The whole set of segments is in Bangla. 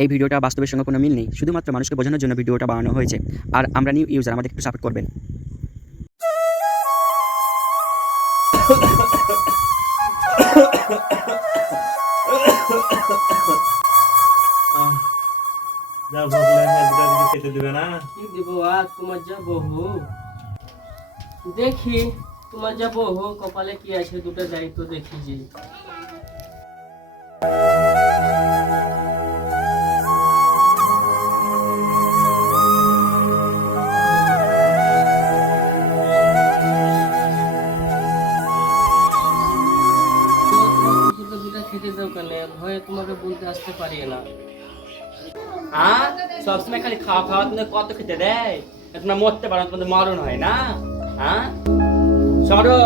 এই ভিডিওটা বাস্তবের সঙ্গে কোনো মিল নেই, শুধুমাত্র মানুষকে বোঝানোর জন্য ভিডিওটা বানানো হয়েছে। আর আমরা নিউ ইউজার, আমাদের একটু সাপোর্ট করবেন। যা ভাবলে দুটা দিকে খেতে দিবে না কি দিব আর তোমার যা বহু দেখি, তোমার যা বহু কপালে কি আছে দুটো দায়িত্ব দেখি যে খেতে দাও কেন, ভয়ে তোমাকে বলতে আসতে পারি না। সবসময় খালি খাওয়া খাওয়া তুমি কত খেতে দেয়, তোমরা মরতে পারো, তোমাদের মরণ হয় না। সরো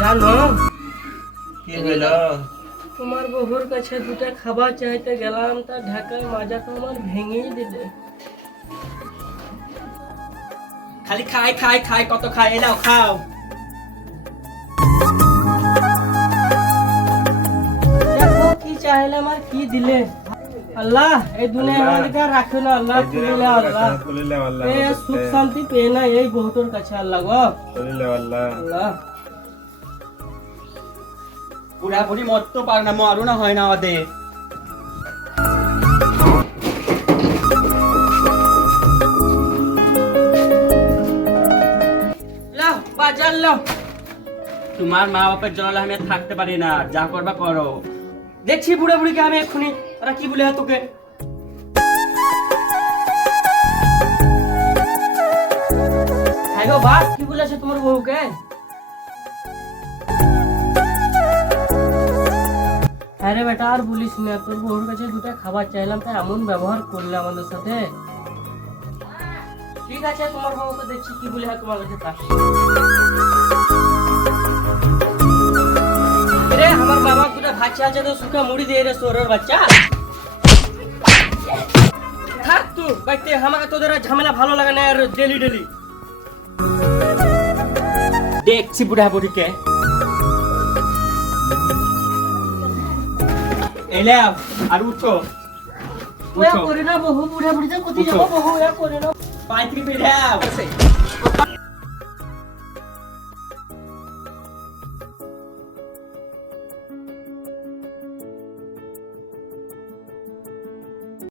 জানো কি হলো? তোমার বহুর কাছে দুটা খাবার চাইতে গেলাম, তা ঢাকায় মাজাটা আমার ভেঙেই দিলে। খালি খাই খাই খাই, কত খাই, এলাও খাও। দেখো কি চাইলে আমার কি দিলে। আল্লাহ এই দুনিয়া আমাদেরকে রাখে না, আল্লাহ খুলিলে আল্লাহ, এই সুখ শান্তি পেয়ে না এই বহুটোর কাছে আল্লাহ গো, আল্লাহ। পুরাপুরি মরতে পারে না, মরুনা হয় না আমাদের। বাজার লো, তোমার মা বাপের জন্য আমি থাকতে পারি না, যা করবা করো। দেখছি বুড়ে বুড়িকে আমি এক্ষুনি, ওরা কি বলে তোকে। হ্যাঁ গো বাপ, কি বলেছে তোমার বউকে? আরে বেটা আর বলিস না, তোর বউর কাছে দুটা খাবার চাইলাম, তাই এমন ব্যবহার করলে আমাদের সাথে। ঠিক আছে, তোমার বউকে দেখছি কি বলে তোমার কাছে। রে আমার বাবা দুটা বাচ্চা আছে, তো সুখে মুড়ি দিয়ে রে সোরের বাচ্চা। থাক তুই বাইতে, আমাকে তোদের ঝামেলা ভালো লাগে না আর ডেলি ডেলি। দেখছি বুড়া বুড়িকে। এলে আর উঠো, উঠো। করে না বহু বুড়া বুড়িতে কোথায় যাবো বহু, করে না পাঁচ থেকে বেড়ে